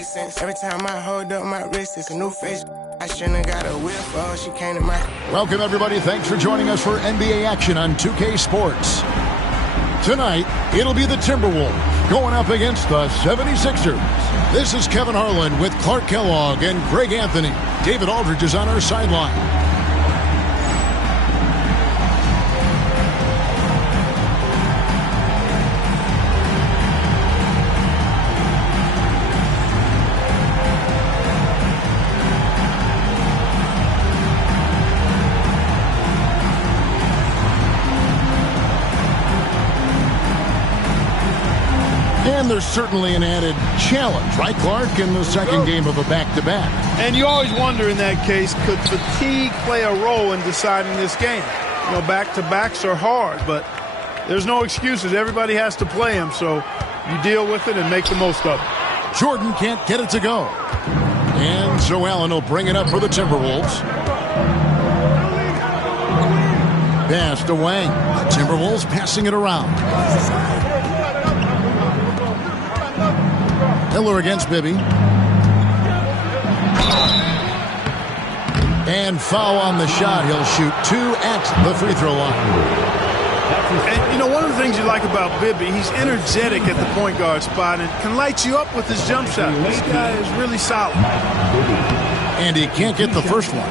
make sense. Every time I hold up my wrist, it's a new face. I shouldn't have got a whip for she came to my... Welcome, everybody. Thanks for joining us for NBA action on 2K Sports. Tonight, it'll be the Timberwolves going up against the 76ers. This is Kevin Harlan with Clark Kellogg and Greg Anthony. David Aldridge is on our sideline. And there's certainly an added challenge, right, Clark, in the second game of a back-to-back. And you always wonder in that case, could fatigue play a role in deciding this game? You know, back-to-backs are hard, but there's no excuses. Everybody has to play them, so you deal with it and make the most of it. Jordan can't get it to go. And so Allen will bring it up for the Timberwolves. Pass to Wang. The Timberwolves passing it around. Miller against Bibby. And foul on the shot. He'll shoot 2 at the free throw line. And, you know, one of the things you like about Bibby, he's energetic at the point guard spot and can light you up with his jump shot. This guy is really solid. And he can't get the first one.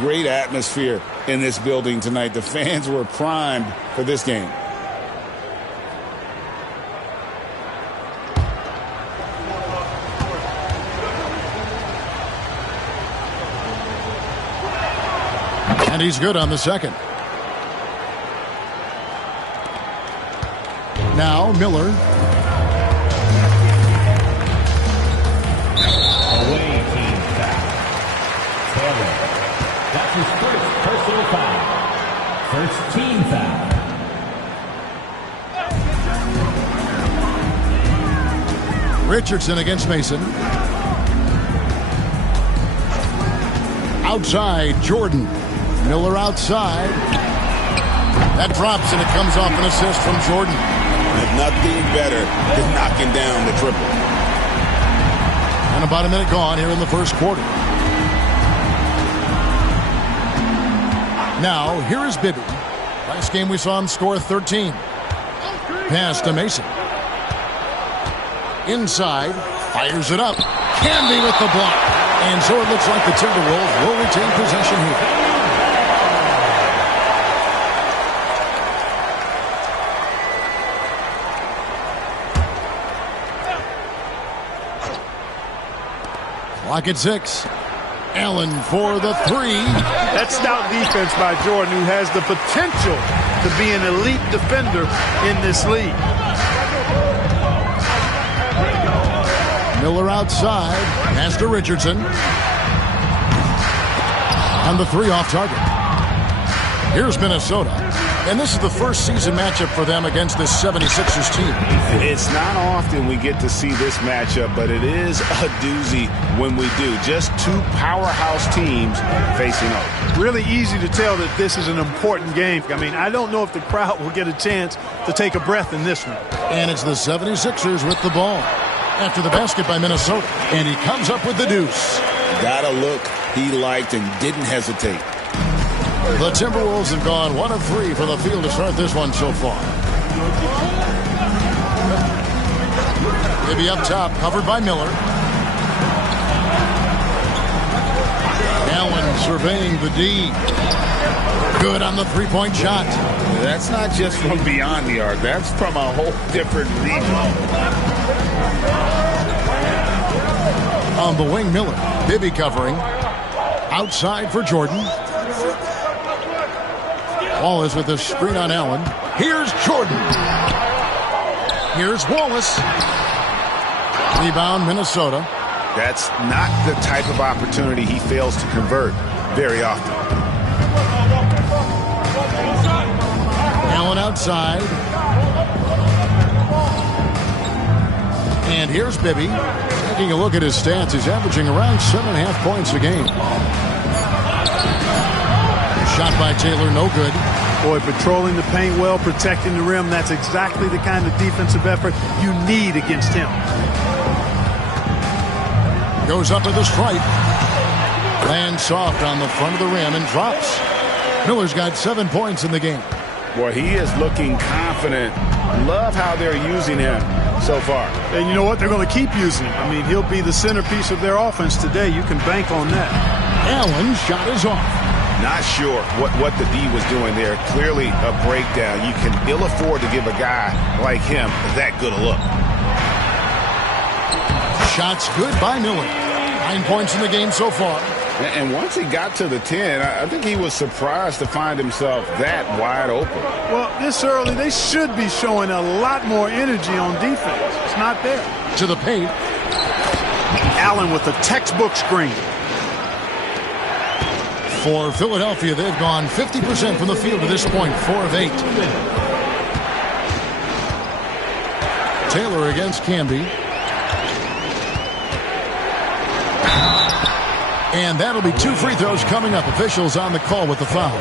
Great atmosphere in this building tonight. The fans were primed for this game. And he's good on the second. Now Miller. Away team foul. Taylor. That's his first personal foul. First team foul. Richardson against Mason. Outside, Jordan. Miller outside. That drops, and it comes off an assist from Jordan. Nothing better than knocking down the triple. And about a minute gone here in the first quarter. Now, here is Bibby. Last game we saw him score 13. Pass to Mason. Inside, fires it up. Canby with the block. And so it looks like the Timberwolves will retain possession here. Clock at 6. Allen for the 3. That's stout defense by Jordan, who has the potential to be an elite defender in this league. Miller outside. Pass to Richardson. And the 3 off target. Here's Minnesota. And this is the first season matchup for them against this 76ers team. It's not often we get to see this matchup, but it is a doozy when we do. Just 2 powerhouse teams facing off. Really easy to tell that this is an important game. I mean, I don't know if the crowd will get a chance to take a breath in this one. And it's the 76ers with the ball after the basket by Minnesota. And he comes up with the deuce. Got a look he liked and didn't hesitate. The Timberwolves have gone 1 of 3 from the field to start this one so far. Maybe up top, covered by Miller. Allen surveying the D. Good on the 3-point shot. That's not just from beyond the arc. That's from a whole different region. On the wing, Miller. Bibby covering. Outside for Jordan. Wallace with a screen on Allen. Here's Jordan. Here's Wallace. Rebound, Minnesota. That's not the type of opportunity he fails to convert very often. Allen outside. And here's Bibby. Taking a look at his stats, he's averaging around 7.5 points a game. Shot by Taylor, no good. Boy, patrolling the paint well, protecting the rim, that's exactly the kind of defensive effort you need against him. Goes up at the stripe. Lands soft on the front of the rim and drops. Miller's got 7 points in the game. Boy, he is looking confident. Love how they're using him so far. And you know what? They're going to keep using him. I mean, he'll be the centerpiece of their offense today. You can bank on that. Allen's shot is off. Not sure what the D was doing there. Clearly a breakdown. You can ill afford to give a guy like him that good a look. Shots good by Miller. 9 points in the game so far. And once he got to the 10, I think he was surprised to find himself that wide open. Well, this early, they should be showing a lot more energy on defense. It's not there. To the paint. Allen with a textbook screen. For Philadelphia, they've gone 50% from the field to this point, 4 of 8. Taylor against Camby. And that'll be 2 free throws coming up. Officials on the call with the foul.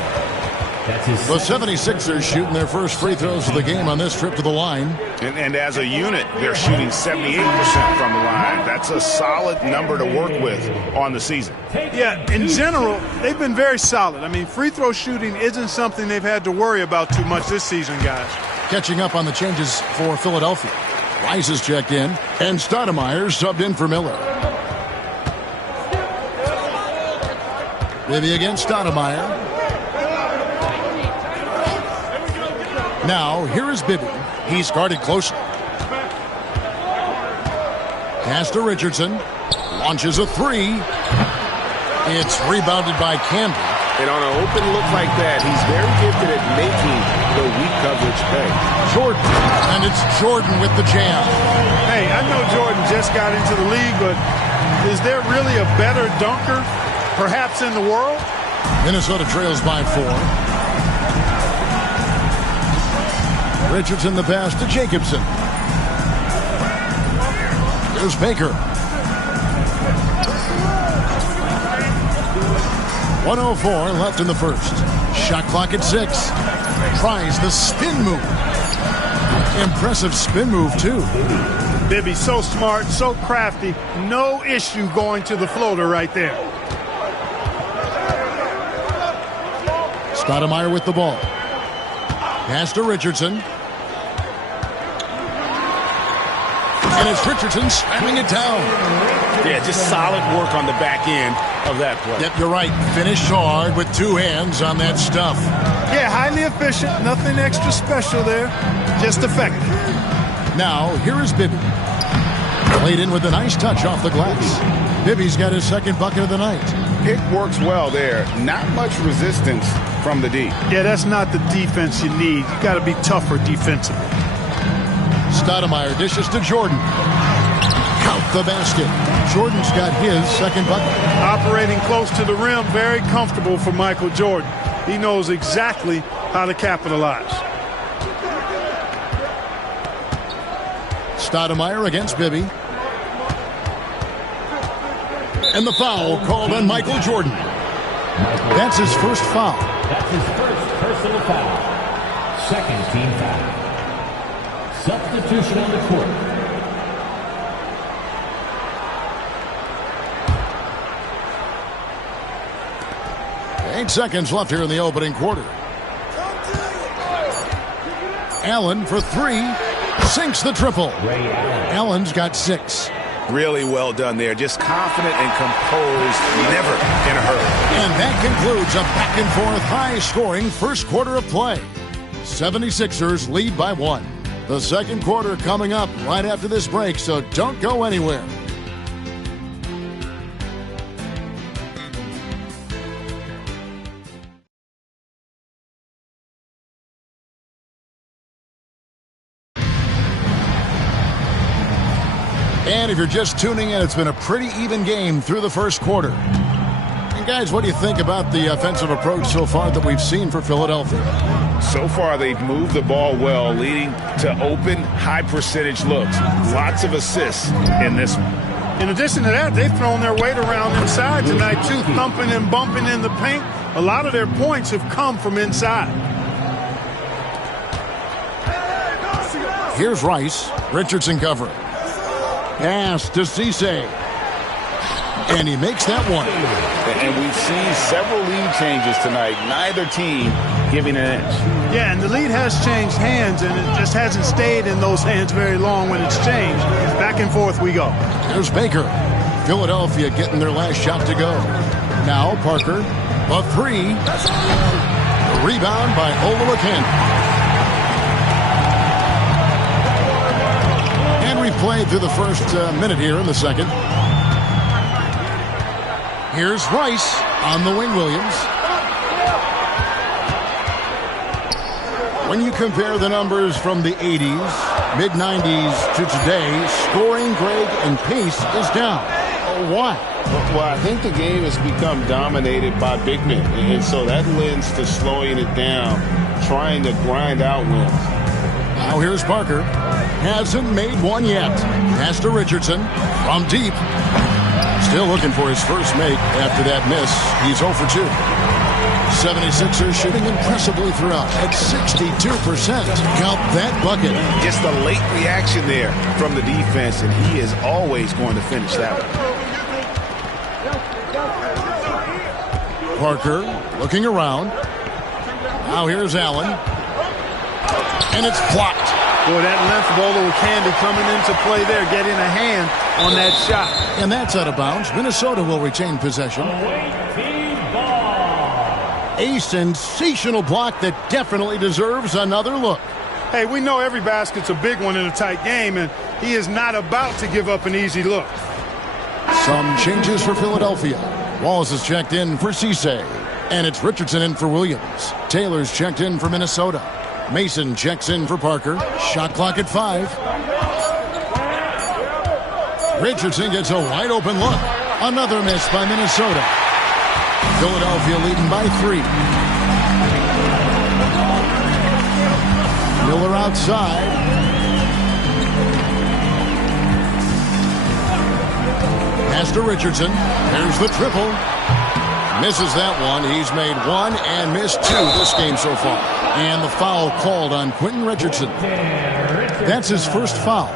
The 76ers shooting their first free throws of the game on this trip to the line. And as a unit, they're shooting 78% from the line. That's a solid number to work with on the season. Yeah, in general, they've been very solid. I mean, free throw shooting isn't something they've had to worry about too much this season, guys. Catching up on the changes for Philadelphia. Rice has checked in, and Stoudemire subbed in for Miller. Bibby against Stoudemire. Now, here is Bibby. He's guarded closely. Pass to Richardson. Launches a 3. It's rebounded by Camby. And on an open look like that, he's very gifted at making the weak coverage pay. Jordan. And it's Jordan with the jam. Hey, I know Jordan just got into the league, but is there really a better dunker perhaps in the world? Minnesota trails by 4. Richardson the pass to Jacobson. There's Baker. 1:04 left in the first. Shot clock at 6. Tries the spin move. Impressive spin move, too. Bibby, so smart, so crafty. No issue going to the floater right there. Stoudemire with the ball. Pass to Richardson. And it's Richardson slamming it down. Yeah, just solid work on the back end of that play. Yep, you're right. Finished hard with 2 hands on that stuff. Yeah, highly efficient. Nothing extra special there. Just effective. Now, here is Bibby. Played in with a nice touch off the glass. Bibby's got his second bucket of the night. Pick works well there. Not much resistance from the D. Yeah, that's not the defense you need. You got to be tougher defensively. Stoudemire dishes to Jordan. Count the basket. Jordan's got his second bucket. Operating close to the rim, very comfortable for Michael Jordan. He knows exactly how to capitalize. Stoudemire against Bibby. And the foul called on Michael Jordan. That's his first foul. That's his first personal foul. Second team foul. Substitution on the court. Eight seconds left here in the opening quarter. Allen for 3. Sinks the triple. Allen's got 6. Really well done there. Just confident and composed. Never in a hurry. And that concludes a back-and-forth high-scoring first quarter of play. 76ers lead by 1. The second quarter coming up right after this break, so don't go anywhere. And if you're just tuning in, it's been a pretty even game through the first quarter. And guys, what do you think about the offensive approach so far that we've seen for Philadelphia? So far, they've moved the ball well, leading to open, high-percentage looks. Lots of assists in this one. In addition to that, they've thrown their weight around inside tonight, too, thumping and bumping in the paint. A lot of their points have come from inside. Here's Rice. Richardson covering. Pass to Cisse. And he makes that one. And we've seen several lead changes tonight. Neither team giving an inch. Yeah, and the lead has changed hands, and it just hasn't stayed in those hands very long when it's changed. Back and forth we go. There's Baker. Philadelphia getting their last shot to go. Now Parker, the three. The rebound by Olowokandi. And we played through the first minute here in the second. Here's Rice on the wing, Williams. When you compare the numbers from the 80s, mid-90s to today, scoring, Greg, and pace is down. Why? Well, I think the game has become dominated by big men, and so that lends to slowing it down, trying to grind out wins. Now here's Parker. Hasn't made one yet. Pass to Richardson from deep. Still looking for his first make after that miss. He's 0 for 2. 76ers shooting impressively throughout at 62%. Count that bucket. Just a late reaction there from the defense, and he is always going to finish that one. Parker looking around. Now here's Allen. And it's blocked. Boy, that length of Olowokandi coming into play there, getting a hand on that shot. And that's out of bounds. Minnesota will retain possession. A sensational block that definitely deserves another look. Hey, we know every basket's a big one in a tight game, and he is not about to give up an easy look. Some changes for Philadelphia. Wallace is checked in for Cisse. And it's Richardson in for Williams. Taylor's checked in for Minnesota. Mason checks in for Parker. Shot clock at 5. Richardson gets a wide open look. Another miss by Minnesota. Philadelphia leading by 3. Miller outside. Pass to Richardson. There's the triple. Misses that one. He's made 1 and missed 2 this game so far. And the foul called on Quentin Richardson. That's his first foul.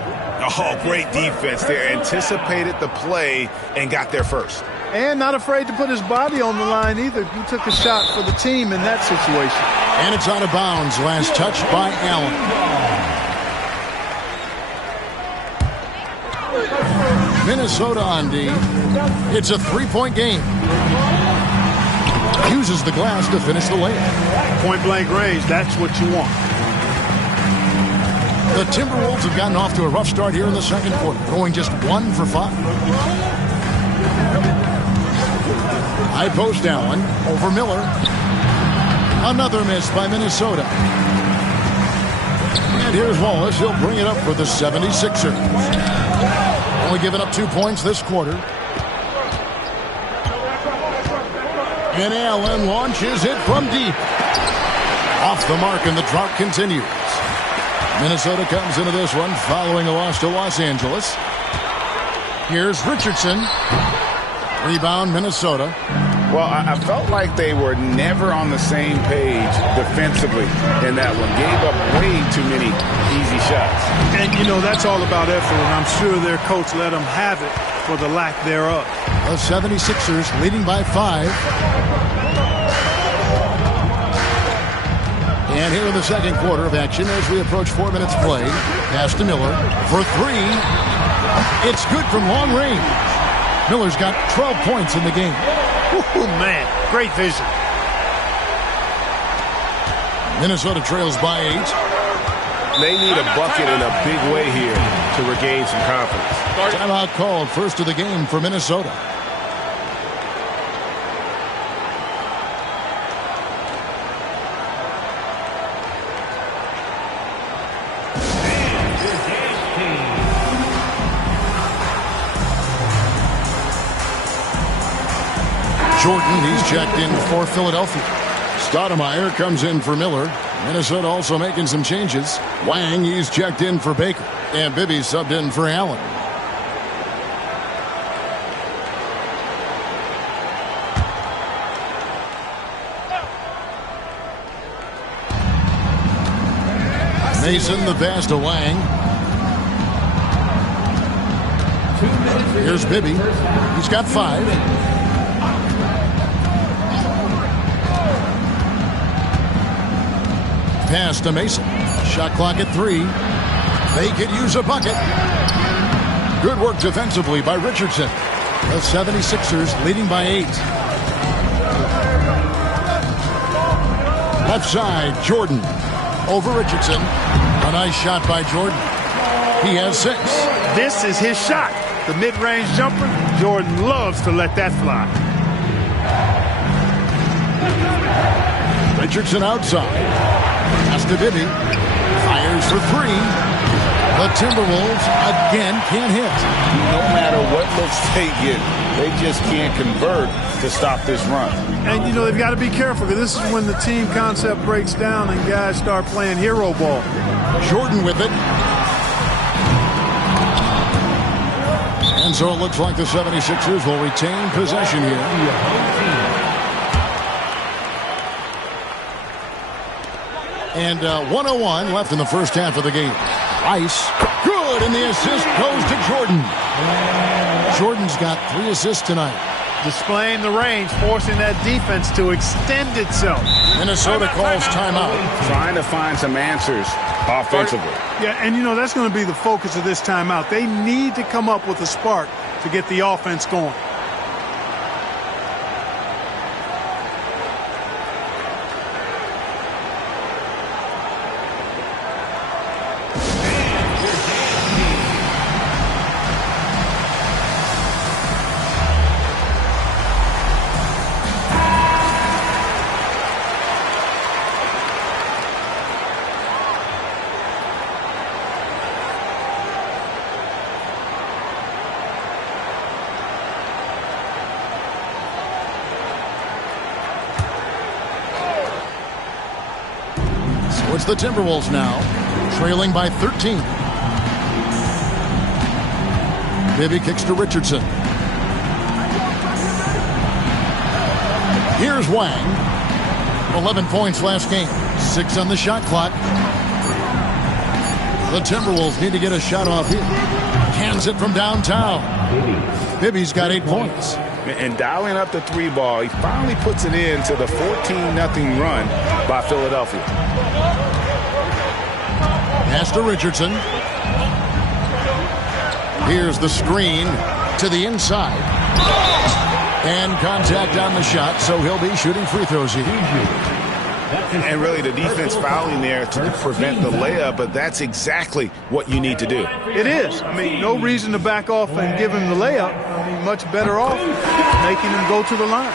Oh, great defense there. Anticipated the play and got there first. And not afraid to put his body on the line either. He took a shot for the team in that situation. And it's out of bounds. Last touch by Allen. Minnesota on D. It's a 3-point game. Uses the glass to finish the layup. Point-blank range, that's what you want. The Timberwolves have gotten off to a rough start here in the second quarter, going just 1 for 5. High post Allen over Miller. Another miss by Minnesota. And here's Wallace. He'll bring it up for the 76ers. Only giving up 2 points this quarter. And Allen launches it from deep. Off the mark, and the drought continues. Minnesota comes into this one following a loss to Los Angeles. Here's Richardson. Rebound, Minnesota. Well, I felt like they were never on the same page defensively in that one. Gave up way too many easy shots. And, you know, that's all about effort, and I'm sure their coach let them have it for the lack thereof. The 76ers leading by 5. And here in the second quarter of action as we approach 4 minutes played. Pass to Miller for 3. It's good from long range. Miller's got 12 points in the game. Oh, man, great vision. Minnesota trails by 8. They need a bucket in a big way here to regain some confidence. Timeout called, first of the game for Minnesota. Jordan, he's checked in for Philadelphia. Stoudemire comes in for Miller. Minnesota also making some changes. Wang, he's checked in for Baker. And Bibby subbed in for Allen. Mason, the pass to Wang. 2 minutes Here's Bibby. He's got 5. Pass to Mason. Shot clock at 3. They could use a bucket. Good work defensively by Richardson. The 76ers leading by 8. Left side, Jordan. Over Richardson. A nice shot by Jordan. He has 6. This is his shot. The mid-range jumper. Jordan loves to let that fly. Richardson outside. Pass to Bibby. Fires for 3. The Timberwolves again can't hit. No matter what looks they get, they just can't convert to stop this run. And, you know, they've got to be careful because this is when the team concept breaks down and guys start playing hero ball. Jordan with it. And so it looks like the 76ers will retain possession here. And 1:01 left in the first half of the game. Rice, good, and the assist goes to Jordan. Jordan's got 3 assists tonight. Displaying the range, forcing that defense to extend itself. Minnesota calls timeout. Trying to find some answers offensively. Yeah, and you know, that's going to be the focus of this timeout. They need to come up with a spark to get the offense going. It's the Timberwolves now, trailing by 13. Bibby kicks to Richardson. Here's Wang. 11 points last game. 6 on the shot clock. The Timberwolves need to get a shot off here. Cans it from downtown. Bibby's got 8 points. And dialing up the 3 ball, he finally puts it into the 14-0 run by Philadelphia. Pass to Richardson. Here's the screen to the inside. And contact on the shot, so he'll be shooting free throws here. And really the defense fouling there to prevent the layup, but that's exactly what you need to do. It is. I mean, no reason to back off and give him the layup. I mean, much better off making him go to the line.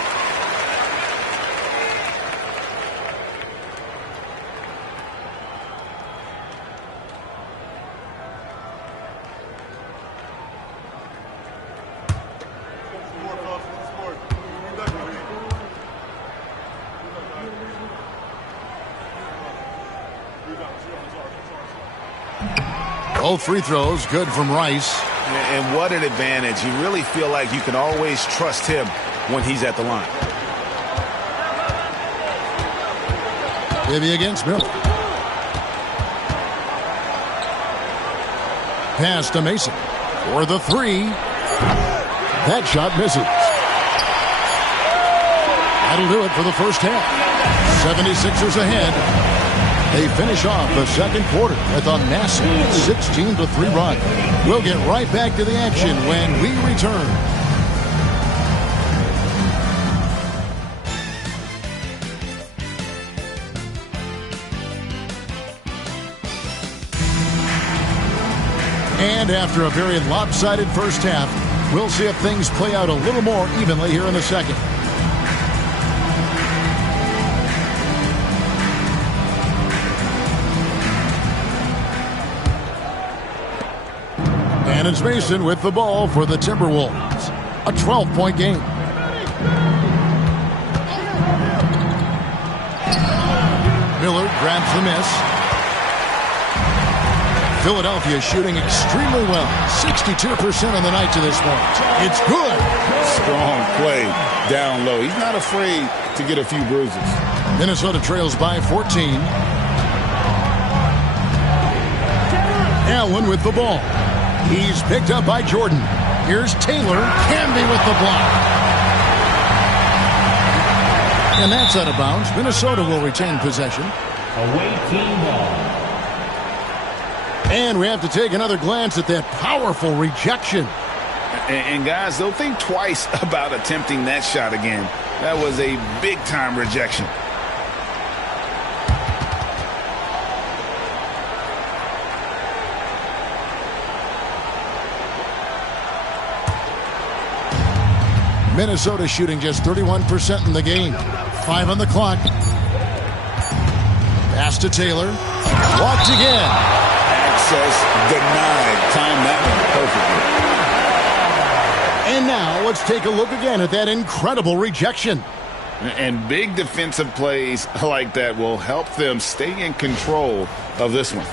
Both free throws good from Rice. And what an advantage. You really feel like you can always trust him when he's at the line. Bibby against Miller. Pass to Mason for the 3. That shot misses. That'll do it for the first half. 76ers ahead. They finish off the second quarter with a massive 16-3 run. We'll get right back to the action when we return. And after a very lopsided first half, we'll see if things play out a little more evenly here in the second. And it's Mason with the ball for the Timberwolves. A 12-point game. Miller grabs the miss. Philadelphia shooting extremely well. 62% on the night to this point. It's good. Strong play down low. He's not afraid to get a few bruises. Minnesota trails by 14. Allen with the ball. He's picked up by Jordan. Here's Taylor. Canby with the block. And that's out of bounds. Minnesota will retain possession. Away team ball. And we have to take another glance at that powerful rejection. And guys, they'll think twice about attempting that shot again. That was a big-time rejection. Minnesota shooting just 31% in the game. 5 on the clock. Pass to Taylor. Blocked again. Access denied. Timed that one perfectly. And now let's take a look again at that incredible rejection. And big defensive plays like that will help them stay in control of this one.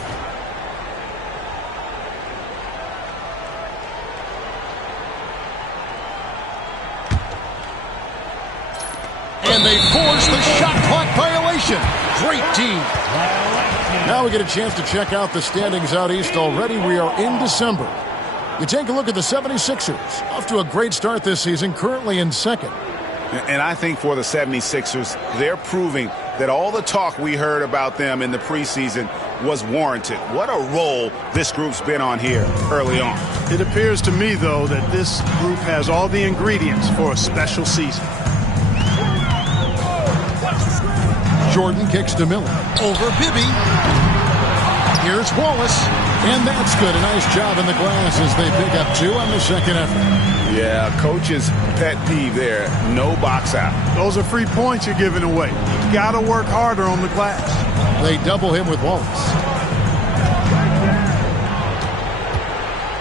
And they force the shot clock violation. Great team. Now we get a chance to check out the standings out east already. We are in December. You take a look at the 76ers. Off to a great start this season, currently in second. And I think for the 76ers, they're proving that all the talk we heard about them in the preseason was warranted. What a role this group's been on here early on. It appears to me, though, that this group has all the ingredients for a special season. Jordan kicks to Miller. Over Bibby. Here's Wallace. And that's good. A nice job in the glass as they pick up 2 on the second effort. Yeah, coach's pet peeve there. No box out. Those are free points you're giving away. You got to work harder on the glass. They double him with Wallace.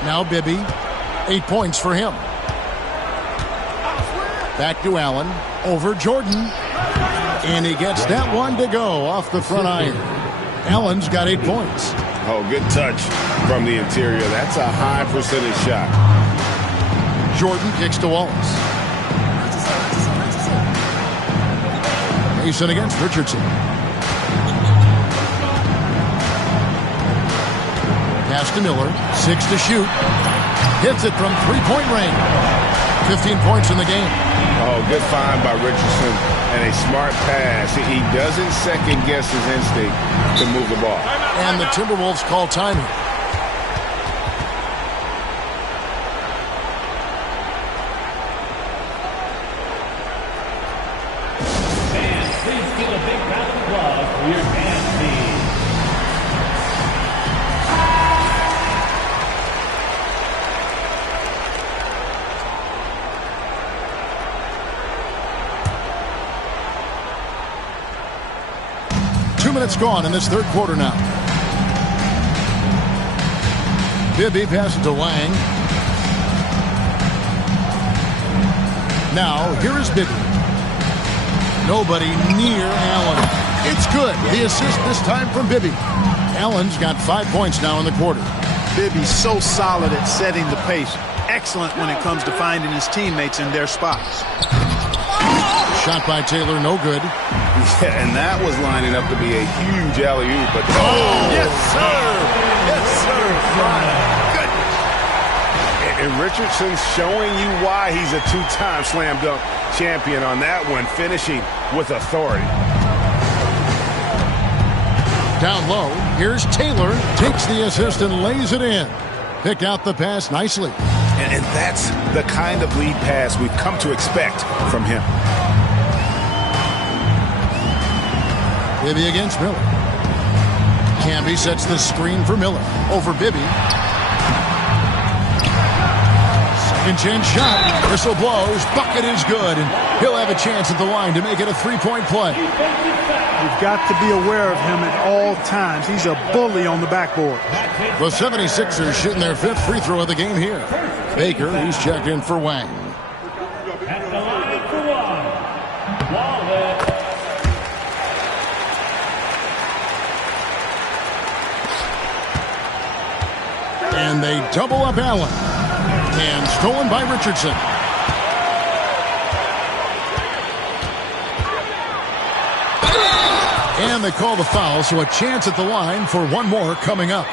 Now Bibby. 8 points for him. Back to Allen. Over Jordan. And he gets that one to go off the front iron. Allen's got 8 points. Oh, good touch from the interior. That's a high percentage shot. Jordan kicks to Wallace. Mason against Richardson. Pass to Miller. 6 to shoot. Hits it from three-point range. 15 points in the game. Oh, good find by Richardson and a smart pass. He doesn't second-guess his instinct to move the ball. And the Timberwolves call time here. Fans, please give a big round of applause for your dance team. Minutes gone in this third quarter now. Bibby passes to Lang. Now, here is Bibby. Nobody near Allen. It's good. The assist this time from Bibby. Allen's got 5 points now in the quarter. Bibby's so solid at setting the pace. Excellent when it comes to finding his teammates in their spots. Shot by Taylor, no good. Yeah, and that was lining up to be a huge alley-oop. But yes, sir! Yes, sir! My goodness! And Richardson's showing you why he's a 2-time slam dunk champion on that one, finishing with authority. Down low, here's Taylor. Takes the assist and lays it in. Pick out the pass nicely. And that's the kind of lead pass we've come to expect from him. Bibby against Miller. Canby sets the screen for Miller. Over Bibby. Second chance shot. Whistle blows. Bucket is good. And he'll have a chance at the line to make it a 3-point play. You've got to be aware of him at all times. He's a bully on the backboard. The 76ers shooting their 5th free throw of the game here. Baker, who's checked in for Wang. At the line for one. Wallace. And they double up Allen. And stolen by Richardson. And they call the foul, so a chance at the line for one more coming up.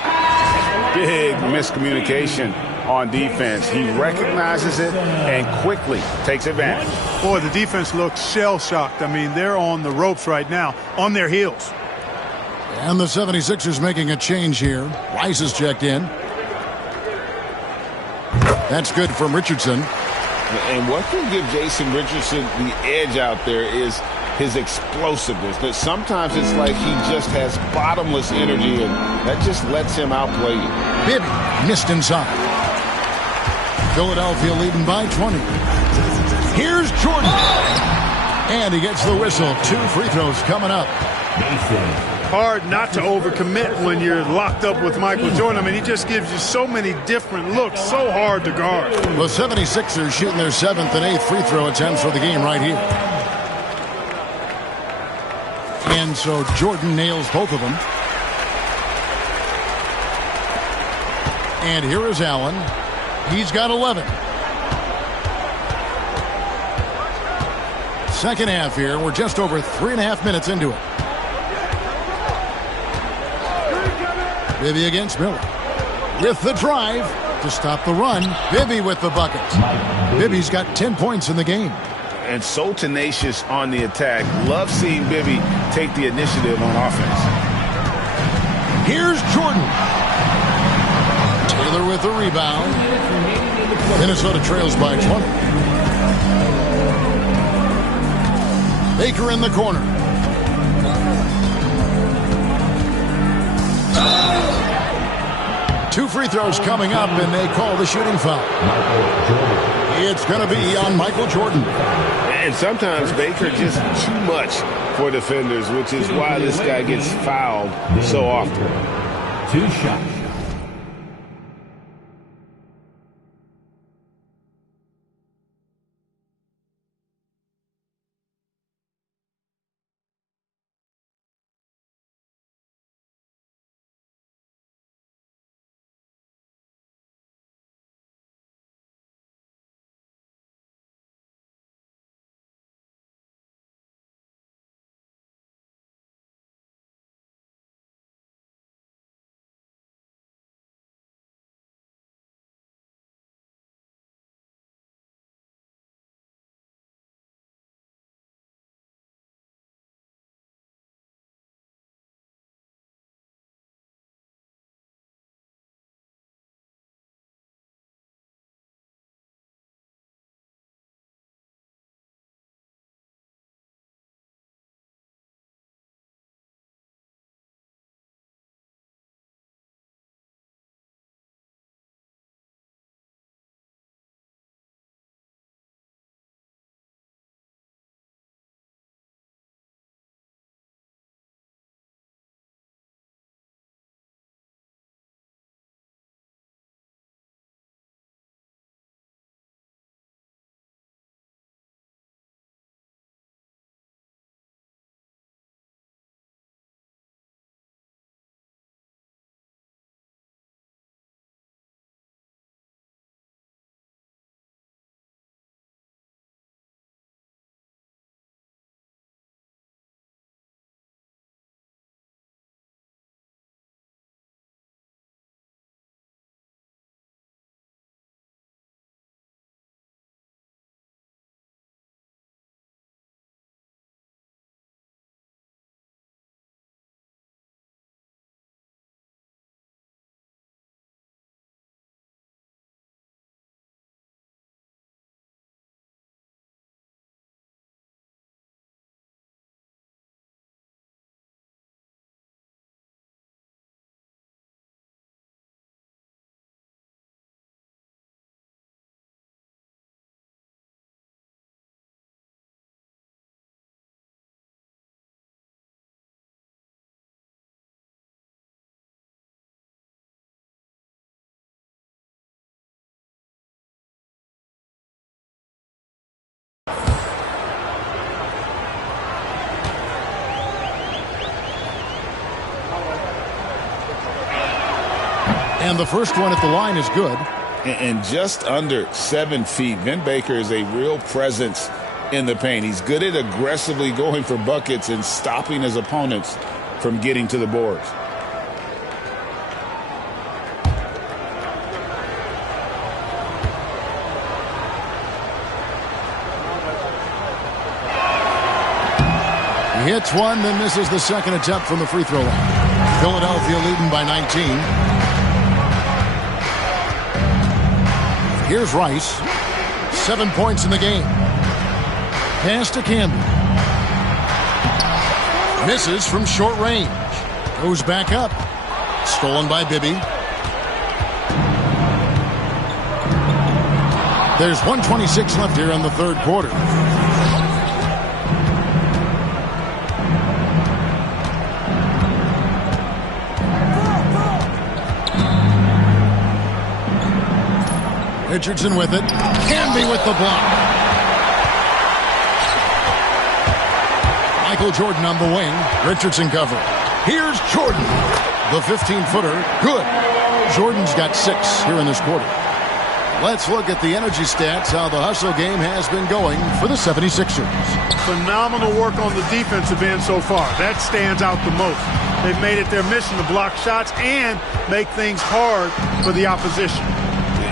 Big miscommunication on defense. He recognizes it and quickly takes advantage. Boy, the defense looks shell-shocked. I mean, they're on the ropes right now, on their heels. And the 76ers making a change here. Rice is checked in. That's good from Richardson. And what can give Jason Richardson the edge out there is his explosiveness. But sometimes it's like he just has bottomless energy, and that just lets him outplay you. Bibby missed inside. Philadelphia leading by 20. Here's Jordan. And he gets the whistle. 2 free throws coming up. Hard not to overcommit when you're locked up with Michael Jordan. I mean, he just gives you so many different looks, so hard to guard. The 76ers shooting their 7th and 8th free throw attempts for the game right here. And so Jordan nails both of them. And here is Allen. He's got 11. Second half here. We're just over 3.5 minutes into it. Bibby against Miller. With the drive to stop the run. Bibby with the bucket. Bibby's got 10 points in the game. And so tenacious on the attack. Love seeing Bibby take the initiative on offense. Here's Jordan. Taylor with the rebound. Minnesota trails by 20. Baker in the corner. Two free throws coming up, and they call the shooting foul. It's going to be on Michael Jordan. And sometimes Baker just too much for defenders, which is why this guy gets fouled so often. 2 shots. And the first one at the line is good. And just under 7 feet. Vin Baker is a real presence in the paint. He's good at aggressively going for buckets and stopping his opponents from getting to the boards. hits one, then misses the second attempt from the free throw line. Philadelphia leading by 19. Here's Rice. 7 points in the game. Pass to Campbell. Misses from short range. Goes back up. Stolen by Bibby. There's 1:26 left here in the third quarter. Richardson with it. Canby with the block. Michael Jordan on the wing. Richardson cover. Here's Jordan. The 15-footer. Good. Jordan's got 6 here in this quarter. Let's look at the energy stats, how the hustle game has been going for the 76ers. Phenomenal work on the defensive end so far. That stands out the most. They've made it their mission to block shots and make things hard for the opposition.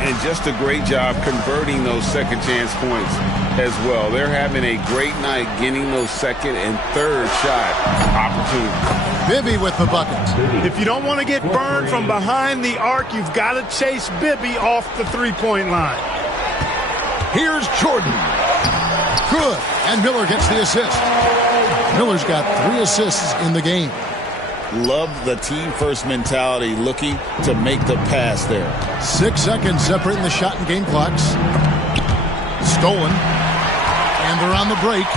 And just a great job converting those second chance points as well. They're having a great night getting those second and third shot opportunities. Bibby with the bucket. If you don't want to get burned from behind the arc, you've got to chase Bibby off the three-point line. Here's Jordan. Good. And Miller gets the assist. Miller's got 3 assists in the game. Love the team-first mentality, looking to make the pass there. 6 seconds separating the shot and game clocks. Stolen. And they're on the break.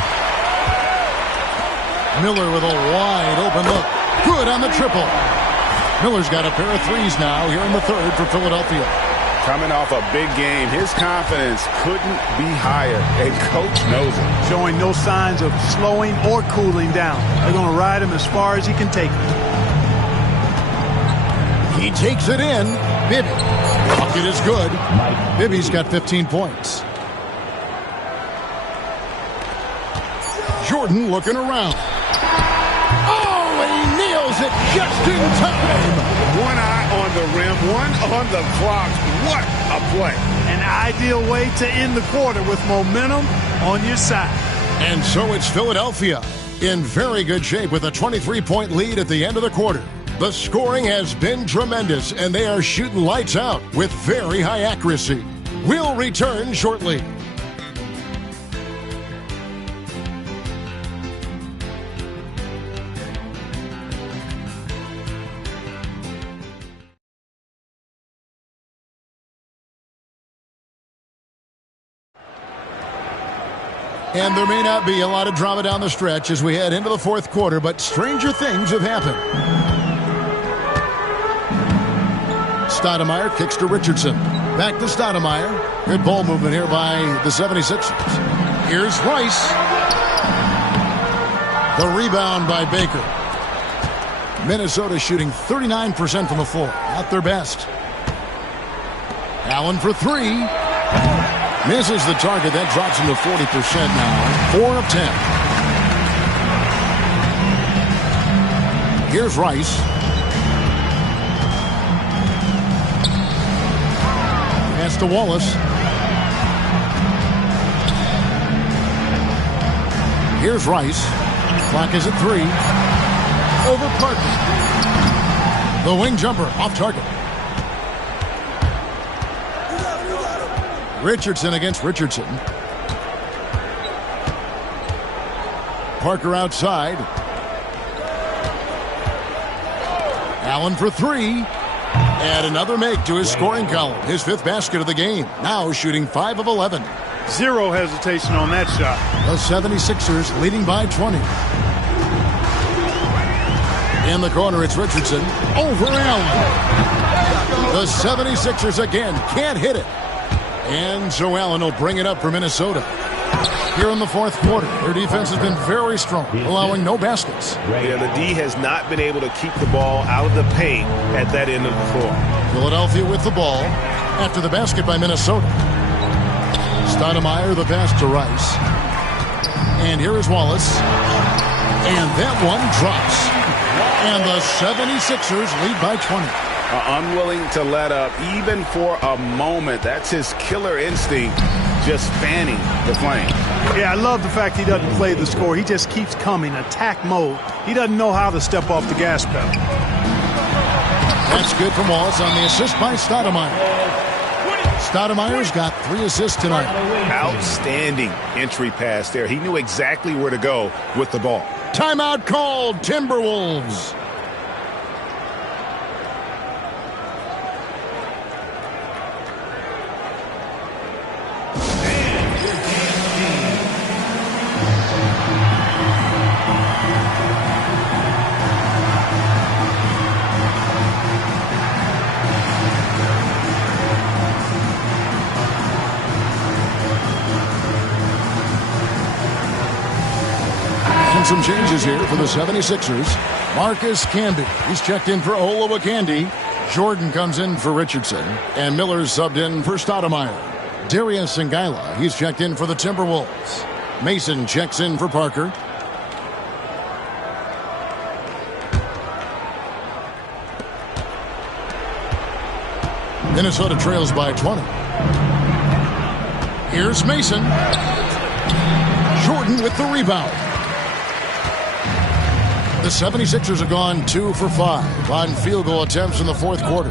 Miller with a wide open look. Good on the triple. Miller's got a pair of threes now here in the third for Philadelphia. Coming off a big game, his confidence couldn't be higher, and coach knows it. Showing no signs of slowing or cooling down. They're going to ride him as far as he can take him. He takes it in. Bibby. Bucket is good. Bibby's got 15 points. Jordan looking around. Oh, and he nails it just in time. One eye on the rim, one on the clock. What a play. An ideal way to end the quarter with momentum on your side. And so it's Philadelphia in very good shape with a 23-point lead at the end of the quarter. The scoring has been tremendous, and they are shooting lights out with very high accuracy. We'll return shortly. And there may not be a lot of drama down the stretch as we head into the fourth quarter, but stranger things have happened. Stoudemire kicks to Richardson. Back to Stoudemire. Good ball movement here by the 76ers. Here's Rice. The rebound by Baker. Minnesota shooting 39% from the floor. Not their best. Allen for 3. Misses the target. That drops him to 40% now. 4 of 10. Here's Rice. Pass to Wallace. Here's Rice. Clock is at 3. Over Parker. The wing jumper off target. Richardson against Richardson. Parker outside. Allen for 3. And another make to his scoring column. His 5th basket of the game. Now shooting 5 of 11. Zero hesitation on that shot. The 76ers leading by 20. In the corner, it's Richardson. Over Allen. The 76ers again can't hit it. And so Allen will bring it up for Minnesota. Here in the fourth quarter, their defense has been very strong, allowing no baskets. Yeah, the D has not been able to keep the ball out of the paint at that end of the floor. Philadelphia with the ball after the basket by Minnesota. Stoudemire, the pass to Rice. And here is Wallace. And that one drops. And the 76ers lead by 20. Unwilling to let up even for a moment. That's his killer instinct, just fanning the flame. Yeah, I love the fact he doesn't play the score. He just keeps coming, attack mode. He doesn't know how to step off the gas pedal. That's good from Walls on the assist by Stoudemire. Stoudemire's got 3 assists tonight. Outstanding entry pass there. He knew exactly where to go with the ball. Timeout called, Timberwolves. Some changes here for the 76ers. Marcus Camby, he's checked in for Olowokandi. Jordan comes in for Richardson. And Miller's subbed in for Stoudemire. Darius Singaila, he's checked in for the Timberwolves. Mason checks in for Parker. Minnesota trails by 20. Here's Mason. Jordan with the rebound. The 76ers have gone 2 for 5 on field goal attempts in the fourth quarter.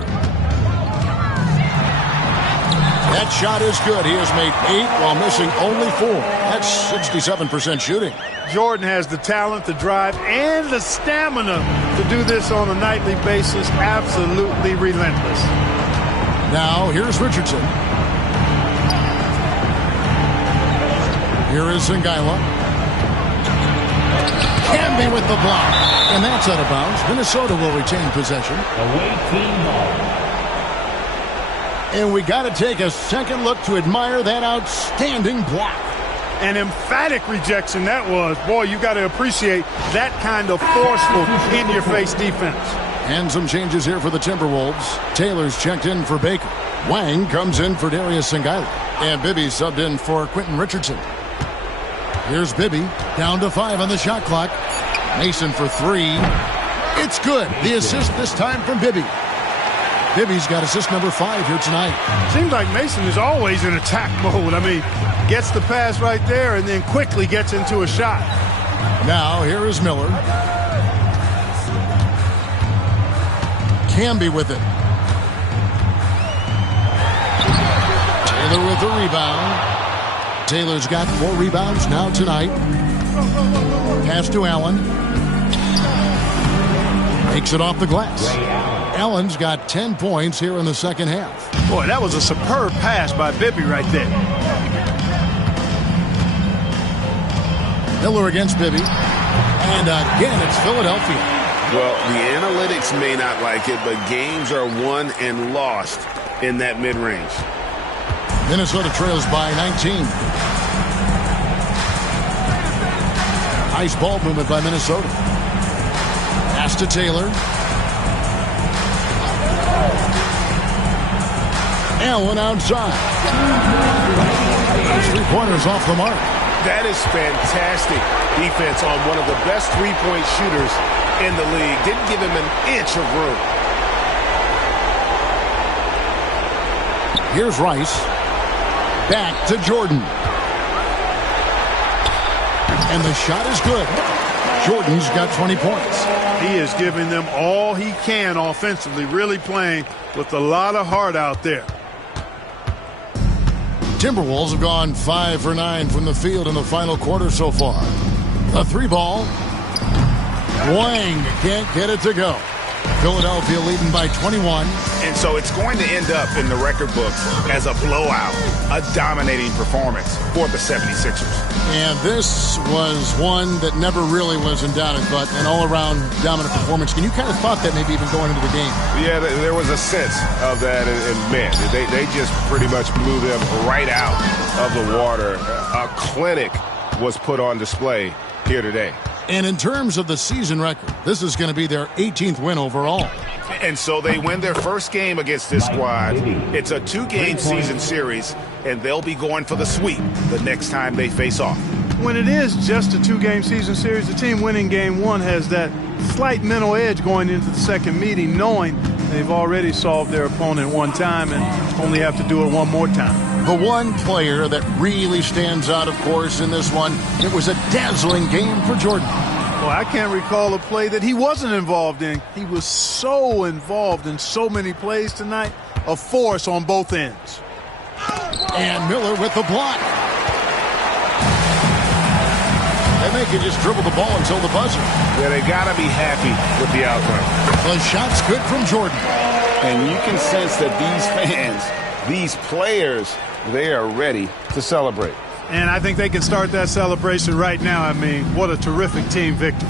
That shot is good. He has made 8 while missing only 4. That's 67% shooting. Jordan has the talent, the drive, and the stamina to do this on a nightly basis. Absolutely relentless. Now, here's Richardson. Here is Singaila. Camby with the block. And that's out of bounds. Minnesota will retain possession. Away team ball. And we got to take a second look to admire that outstanding block. An emphatic rejection that was. Boy, you got to appreciate that kind of forceful, in-your-face defense. And some changes here for the Timberwolves. Taylor's checked in for Baker. Wang comes in for Darius Singaila. And Bibby subbed in for Quentin Richardson. Here's Bibby, down to 5 on the shot clock. Mason for 3. It's good. The assist this time from Bibby. Bibby's got assist number 5 here tonight. Seems like Mason is always in attack mode. I mean, gets the pass right there and then quickly gets into a shot. Now, here is Miller. Camby with it. Taylor with the rebound. Taylor's got 4 rebounds now tonight. Pass to Allen. Takes it off the glass. Allen's got 10 points here in the second half. Boy, that was a superb pass by Bibby right there. Miller against Bibby. And again, it's Philadelphia. Well, the analytics may not like it, but games are won and lost in that mid-range. Minnesota trails by 19. Nice ball movement by Minnesota. Pass to Taylor. Allen outside. 3-pointers off the mark. That is fantastic defense on one of the best three-point shooters in the league. Didn't give him an inch of room. Here's Rice. Back to Jordan. And the shot is good. Jordan's got 20 points. He is giving them all he can offensively, really playing with a lot of heart out there. Timberwolves have gone 5 for 9 from the field in the final quarter so far. A 3-ball. Wang can't get it to go. Philadelphia leading by 21. And so it's going to end up in the record books as a blowout, a dominating performance for the 76ers. And this was one that never really was in doubt, but an all-around dominant performance. And you kind of thought that maybe even going into the game. Yeah, there was a sense of that, and man, they just pretty much blew them right out of the water. A clinic was put on display here today. And in terms of the season record, this is going to be their 18th win overall. And so they win their first game against this squad. It's a 2-game season series, and they'll be going for the sweep the next time they face off. When it is just a 2-game season series, the team winning game 1 has that slight mental edge going into the second meeting, knowing they've already solved their opponent one time and only have to do it one more time. The one player that really stands out, of course, in this one, it was a dazzling game for Jordan. Well, I can't recall a play that he wasn't involved in. He was so involved in so many plays tonight, a force on both ends. And Miller with the block. And they can just dribble the ball until the buzzer. Yeah, they got to be happy with the outcome. The shot's good from Jordan. And you can sense that these fans, these players, they are ready to celebrate. And I think they can start that celebration right now. I mean, what a terrific team victory.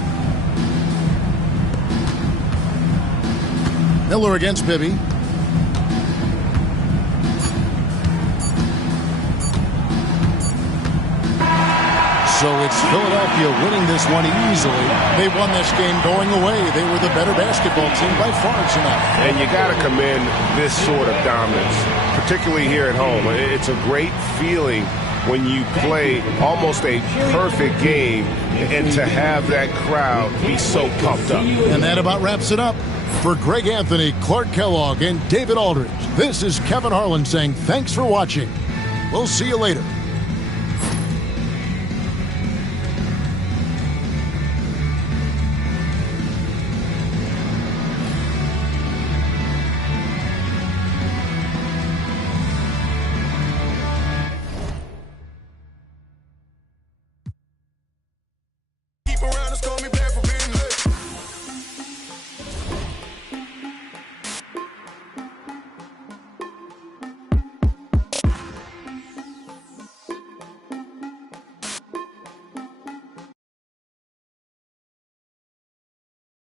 Miller against Bibby. So it's Philadelphia winning this one easily. They won this game going away. They were the better basketball team by far tonight. And you got to commend this sort of dominance, particularly here at home. It's a great feeling when you play almost a perfect game and to have that crowd be so pumped up. And that about wraps it up. For Greg Anthony, Clark Kellogg, and David Aldridge, this is Kevin Harlan saying thanks for watching. We'll see you later.